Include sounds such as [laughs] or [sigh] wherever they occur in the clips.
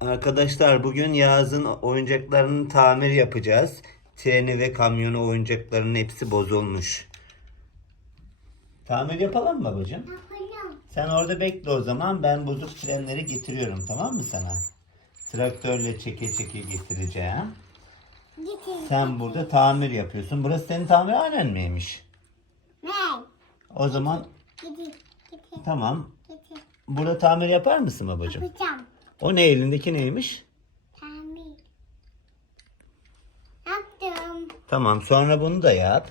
Arkadaşlar bugün Yağız'ın oyuncaklarını tamir yapacağız. Treni ve kamyonu oyuncaklarının hepsi bozulmuş. Tamir yapalım mı babacığım? Yapalım. Sen orada bekle o zaman ben bozuk trenleri getiriyorum tamam mı sana? Traktörle çeke çeke getireceğim. Getir. Sen burada tamir yapıyorsun. Burası senin tamirhanen miymiş? Ne? O zaman Getir. Getir. tamam. Getir. Burada tamir yapar mısın babacığım? Yapacağım. O ne elindeki neymiş? Tamir. Yaptım. Tamam sonra bunu da yap.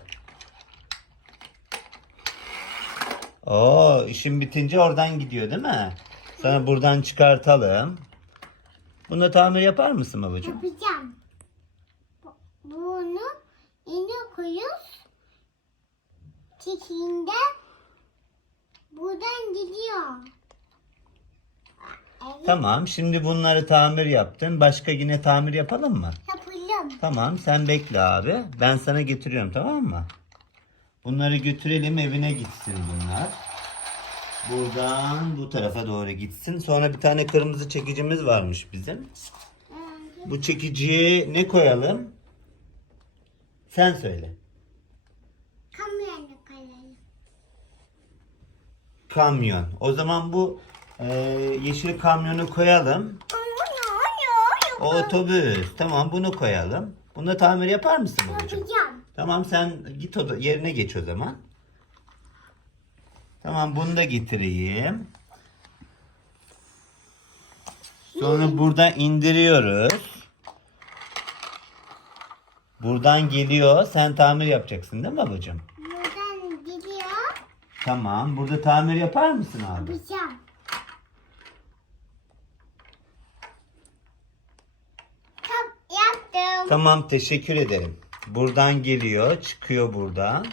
Oo işin bitince oradan gidiyor değil mi? Sonra buradan çıkartalım. Bunu da tamir yapar mısın babacığım? Yapacağım. Bu- Bunu yine koyuyoruz. Çekinde buradan gidiyor. Tamam şimdi bunları tamir yaptın. Başka yine tamir yapalım mı? yapalım. Tamam sen bekle abi. Ben sana getiriyorum tamam mı? Bunları götürelim evine gitsin bunlar. Buradan bu tarafa doğru gitsin. Sonra bir tane kırmızı çekicimiz varmış bizim. Bu çekiciye ne koyalım? Sen söyle. Kamyonu koyalım. Kamyon. O zaman bu e, yeşil kamyonu koyalım. O otobüs. Tamam bunu koyalım. Bunu da tamir yapar mısın babacığım? Yapacağım. Tamam sen git o yerine geç o zaman. Tamam bunu da getireyim. Sonra burada indiriyoruz. Buradan geliyor. Sen tamir yapacaksın değil mi babacığım? Buradan gidiyor. Tamam. Burada tamir yapar mısın abi? Yapacağım. Tam yaptım. Tamam teşekkür ederim. Buradan geliyor. Çıkıyor buradan.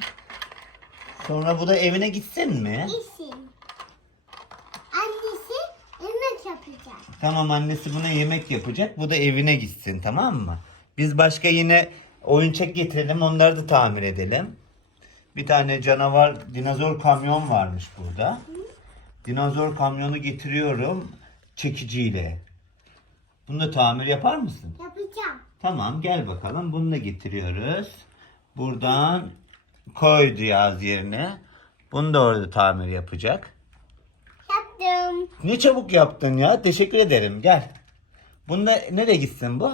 Sonra bu da evine gitsin mi? İşim. Annesi yemek yapacak. Tamam annesi buna yemek yapacak. Bu da evine gitsin tamam mı? Biz başka yine oyuncak getirelim. Onları da tamir edelim. Bir tane canavar dinozor kamyon varmış burada. Dinozor kamyonu getiriyorum çekiciyle. Bunu da tamir yapar mısın? Yapacağım. Tamam gel bakalım. Bunu da getiriyoruz. Buradan koydu yaz yerine. Bunu da orada tamir yapacak. Yaptım. Ne çabuk yaptın ya. Teşekkür ederim. Gel. Bunda nereye gitsin bu?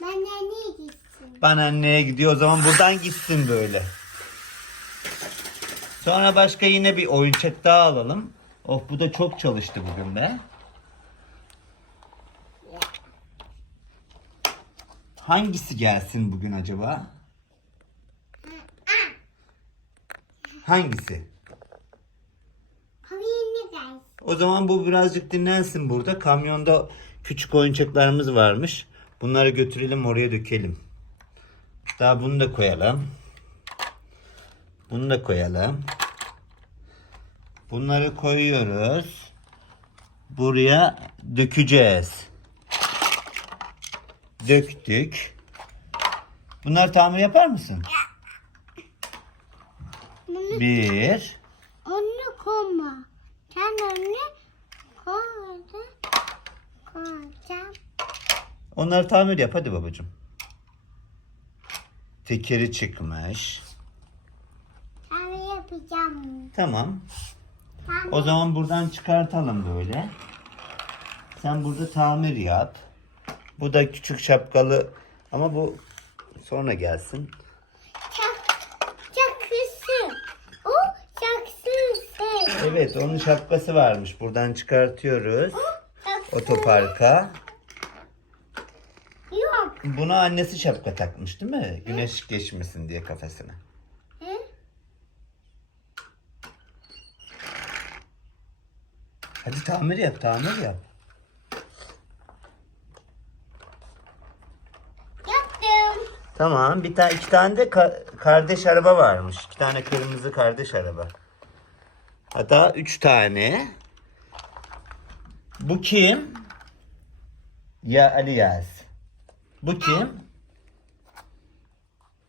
Ben nereye gitsin? Bana anneye gidiyor. O zaman buradan gitsin böyle. Sonra başka yine bir oyuncak daha alalım. Oh bu da çok çalıştı bugün be. Hangisi gelsin bugün acaba? Hangisi? Kamyonu gelsin. O zaman bu birazcık dinlensin burada. Kamyonda küçük oyuncaklarımız varmış. Bunları götürelim oraya dökelim. Daha bunu da koyalım. Bunu da koyalım. Bunları koyuyoruz. Buraya dökeceğiz. Döktük. Bunları tamir yapar mısın? Bunu Bir. onu koyma. Sen onu koydun. Koyacağım. Onları tamir yap hadi babacığım. Tekeri çıkmış. Ben yapacağım. Tamam. O zaman buradan çıkartalım böyle. Sen burada tamir yap. Bu da küçük şapkalı ama bu sonra gelsin. çak, çakısı. O çaksısı. Evet onun şapkası varmış. Buradan çıkartıyoruz. Çaksı. Otoparka. Yok. Buna annesi şapka takmış değil mi? Güneş geçmesin diye kafasına. Hı? Hadi tamir yap, tamir yap. Yaptım. Tamam. Bir tane iki tane de ka- kardeş araba varmış. İki tane kırmızı kardeş araba. Hatta üç tane. Bu kim? Ya Ali Yaz. Bu kim?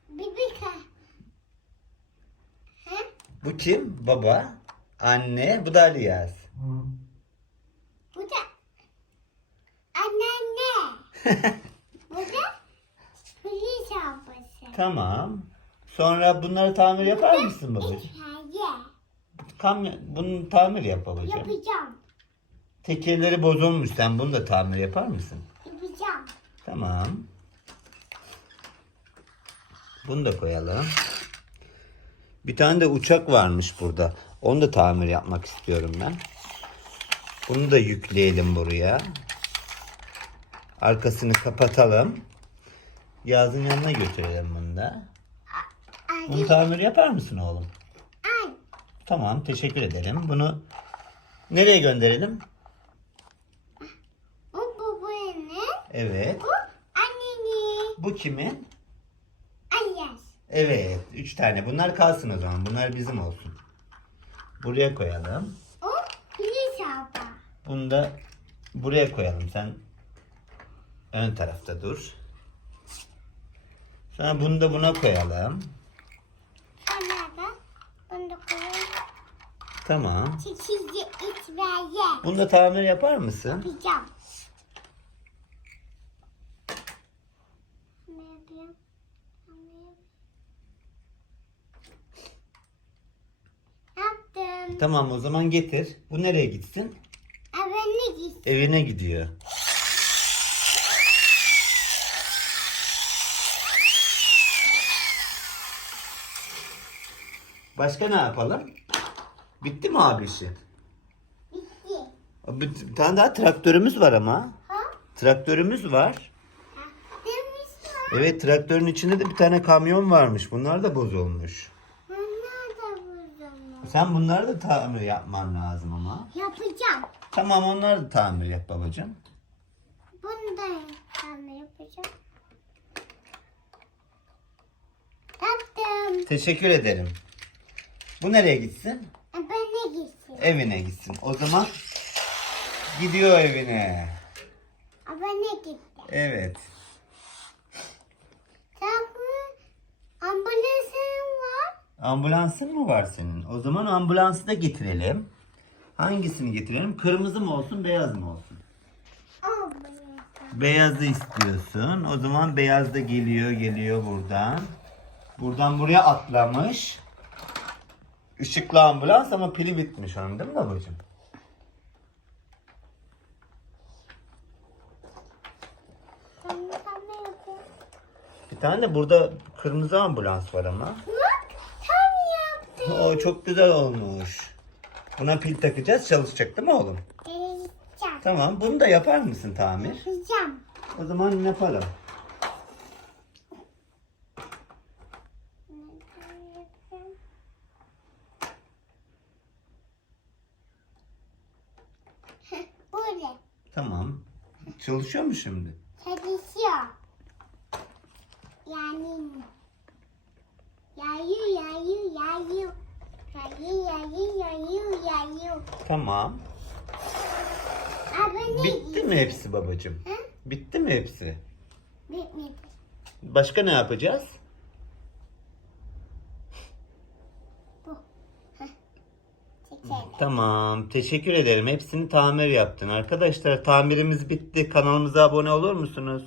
Bibika. Hı? Bu kim? Baba. Anne. Bu da Ali Yaz. Bu da [laughs] Bu da. Tamam. Sonra bunları tamir yapar mısın babacığım? Kamyon, bunu tamir yap babacığım. Yapacağım. Tekerleri bozulmuş. Sen bunu da tamir yapar mısın? Yapacağım. Tamam. Bunu da koyalım. Bir tane de uçak varmış burada. Onu da tamir yapmak istiyorum ben. Bunu da yükleyelim buraya. Arkasını kapatalım. Yazın yanına götürelim bunu da. Bunu tamir yapar mısın oğlum? Ay. Tamam teşekkür ederim. Bunu nereye gönderelim? O babanın. Evet. Bu annenin. Bu kimin? Ayaz. Evet. Üç tane. Bunlar kalsın o zaman. Bunlar bizim olsun. Buraya koyalım. O polis araba. Bunu da buraya koyalım. Sen ön tarafta dur. Sonra bunu da buna koyalım. Sonra da bunu da koyalım. Tamam. Çekici itfaiye. Bunu da tamir yapar mısın? Yapacağım. Ne yapayım? Ne yapayım? Yaptım. Tamam o zaman getir. Bu nereye gitsin? Evine git. Evine gidiyor. Başka ne yapalım? Bitti mi abi işi? Bitti. Bir tane daha traktörümüz var ama. Ha? Traktörümüz var. Ha? Evet traktörün içinde de bir tane kamyon varmış. Bunlar da bozulmuş. Bunlar da bozulmuş. Sen bunları da tamir yapman lazım ama. Yapacağım. Tamam onları da tamir yap babacığım. Bunu da tamir yapacağım. Yaptım. Teşekkür ederim. Bu nereye gitsin? Evine gitsin. Evine gitsin. O zaman gidiyor evine. Evine gitti. Evet. Tabii ambulansın var. Ambulansın mı var senin? O zaman ambulansı da getirelim. Hangisini getirelim? Kırmızı mı olsun, beyaz mı olsun? Ambulans. Beyazı istiyorsun. O zaman beyaz da geliyor, geliyor buradan. Buradan buraya atlamış. Işıklı ambulans ama pili bitmiş onun değil mi babacığım? Bir tane burada kırmızı ambulans var ama. Bak tam yaptım. O çok güzel olmuş. Buna pil takacağız çalışacak değil mi oğlum? Yapacağım. Tamam bunu da yapar mısın tamir? Yapacağım. O zaman yapalım. Böyle. Tamam. Çalışıyor mu şimdi? Çalışıyor. Yani yayıyor yayıyor yayıyor. Yayıyor yayıyor yayıyor yayıyor. Tamam. Abi ne Bitti mi hepsi babacığım? Hı? Bitti mi hepsi? Bitmedi. Başka ne yapacağız? Bu. Heh. Tamam. Teşekkür ederim. Hepsini tamir yaptın. Arkadaşlar tamirimiz bitti. Kanalımıza abone olur musunuz?